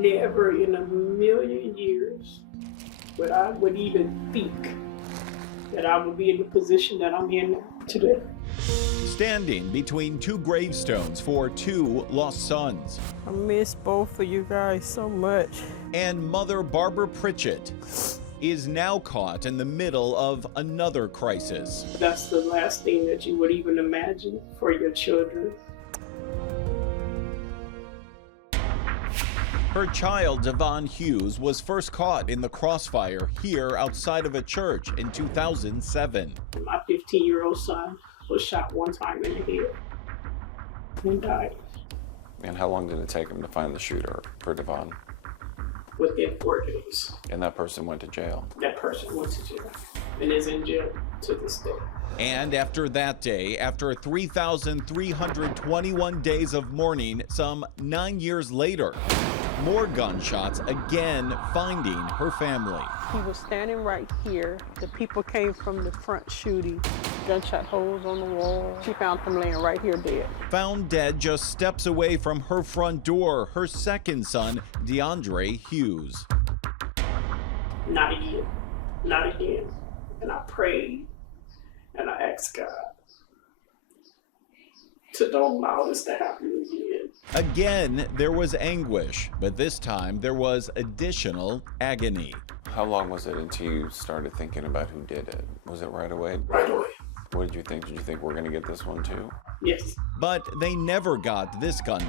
Never in a million years would I would even think that I would be in the position that I'm in today. Standing between two gravestones for two lost sons. I miss both of you guys so much. And mother Barbara Pritchett is now caught in the middle of another crisis. That's the last thing that you would even imagine for your children. Her child, Devon Hughes, was first caught in the crossfire here outside of a church in 2007. My 15-year-old son was shot one time in the head and died. And how long did it take him to find the shooter for Devon? Within 4 days. And that person went to jail? That person went to jail and is in jail to this day. And after that day, after 3,321 days of mourning, some 9 years later, more gunshots again finding her family. He was standing right here. The people came from the front shooting. Gunshot holes on the wall. She found him laying right here dead. Found dead just steps away from her front door, her second son, DeAndre Hughes. Not again. Not again. And I prayed and I asked God to don't allow this to happen again. Again, there was anguish, but this time there was additional agony. How long was it until you started thinking about who did it? Was it right away? Right away. What did you think? Did you think we're gonna get this one too? Yes. But they never got this gunman.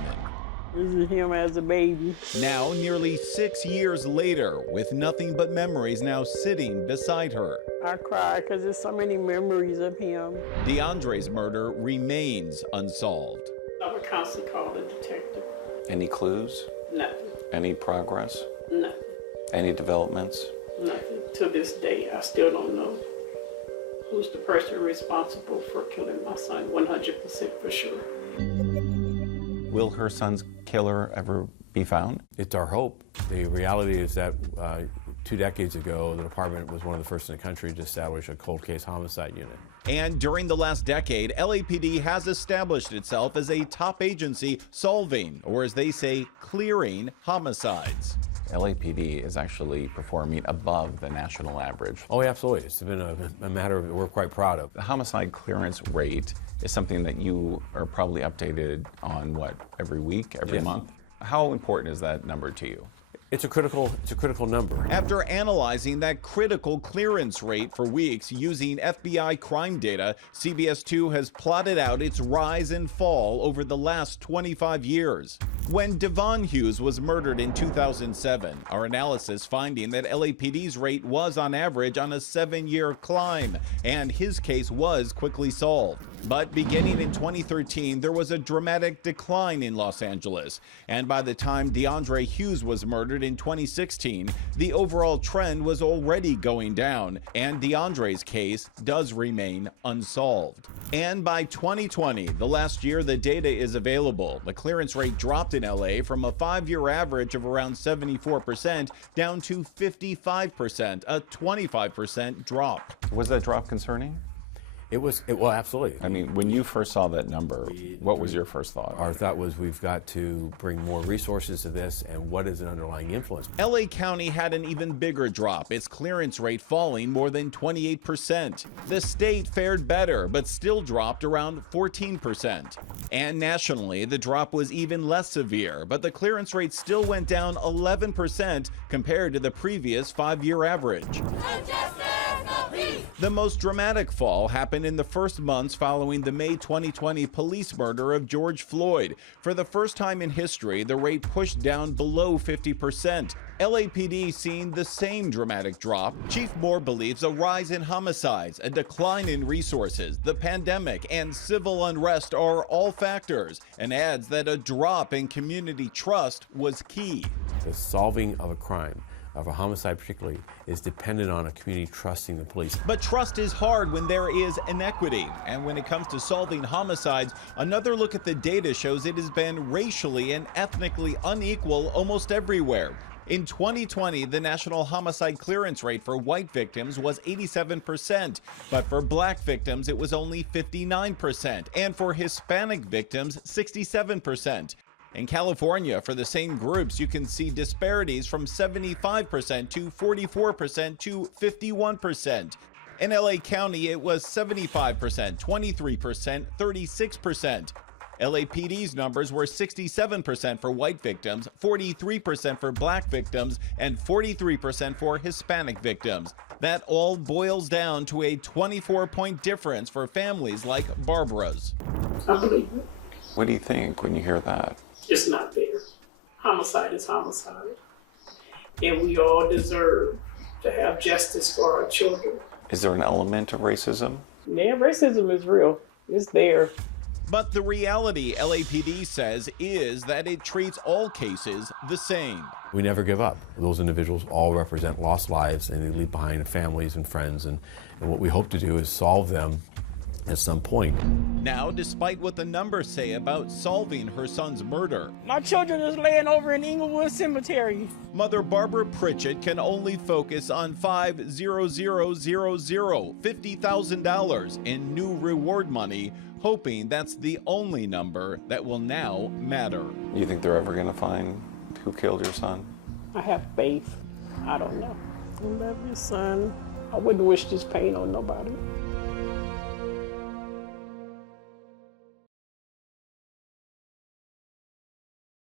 This is him as a baby. Now, nearly 6 years later, with nothing but memories now sitting beside her. I cry because there's so many memories of him. DeAndre's murder remains unsolved. I would constantly call the detective. Any clues? Nothing. Any progress? Nothing. Any developments? Nothing. To this day, I still don't know who's the person responsible for killing my son, 100% for sure. Will her son's killer ever be found? It's our hope. The reality is that 2 decades ago, the department was one of the first in the country to establish a cold case homicide unit. And during the last decade, LAPD has established itself as a top agency solving, or as they say, clearing homicides. LAPD is actually performing above the national average. Oh, absolutely. It's been a matter of we're quite proud of. The homicide clearance rate is something that you are probably updated on, what, every week, every Yes. month? How important is that number to you? It's a critical number. After analyzing that critical clearance rate for weeks using FBI crime data, CBS 2 has plotted out its rise and fall over the last 25 years. When Devon Hughes was murdered in 2007, our analysis finding that LAPD's rate was on average on a 7-year climb, and his case was quickly solved. But beginning in 2013, there was a dramatic decline in Los Angeles, and by the time DeAndre Hughes was murdered in 2016, the overall trend was already going down, and DeAndre's case does remain unsolved. And by 2020, the last year the data is available, the clearance rate dropped in LA from a 5-year average of around 74% down to 55%, a 25% drop. Was that drop concerning? Well, absolutely. I mean, when you first saw that number, what was your first thought? Our thought was we've got to bring more resources to this, and what is an underlying influence? LA County had an even bigger drop, its clearance rate falling more than 28%. The state fared better, but still dropped around 14%. And nationally, the drop was even less severe, but the clearance rate still went down 11% compared to the previous 5-year average. The most dramatic fall happened in the first months following the May 2020 police murder of George Floyd. For the first time in history, the rate pushed down below 50%. LAPD seeing the same dramatic drop. Chief Moore believes a rise in homicides, a decline in resources, the pandemic, and civil unrest are all factors, and adds that a drop in community trust was key. The solving of a crime, of a homicide particularly, is dependent on a community trusting the police. But trust is hard when there is inequity. And when it comes to solving homicides, another look at the data shows it has been racially and ethnically unequal almost everywhere. In 2020, the national homicide clearance rate for white victims was 87%, but for black victims it was only 59%, and for Hispanic victims 67%. In California, for the same groups, you can see disparities from 75% to 44% to 51%. In LA County, it was 75%, 23%, 36%. LAPD's numbers were 67% for white victims, 43% for black victims, and 43% for Hispanic victims. That all boils down to a 24-point difference for families like Barbara's. I believe it. What do you think when you hear that? It's not fair. Homicide is homicide. And we all deserve to have justice for our children. Is there an element of racism? Yeah, racism is real. It's there. But the reality, LAPD says, is that it treats all cases the same. We never give up. Those individuals all represent lost lives, and they leave behind families and friends, and what we hope to do is solve them at some point. Now, despite what the numbers say about solving her son's murder, My children is laying over in Inglewood Cemetery. Mother Barbara Pritchett can only focus on $50,000 in new reward money, hoping that's the only number that will now matter. You think they're ever going to find who killed your son? I have faith. I don't know. I love your son. I wouldn't wish this pain on nobody.